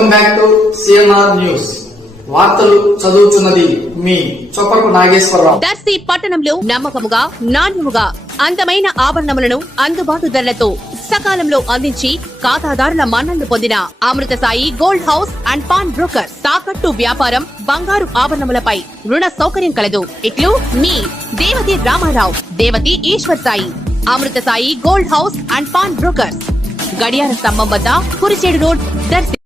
Welcome back to CNR news. వార్తలు చదువుతున్నది మీ చొప్పరపు నాగేశ్వరరావు. దర్శి పట్టణంలో నమ్మకముగా నాణ్యముగా అందమైన ఆభరణములను అందుబాటు ధరలతో సకాలంలో అందించి ఖాతాదారుల మన్ననలు పొందిన Amrutha Sai gold house and pawn broker. తాకట్టు వ్యాపారం, బంగారు ఆభరణములపై రుణ సౌకర్యం కలదు. ఇట్లు మీ Devathi Ramarao, Devathi Eshwar Sai. Amrutha Sai gold house and pawn broker, గడియార స్తంభం వద్ద కురిచేడు రోడ్, దర్శి.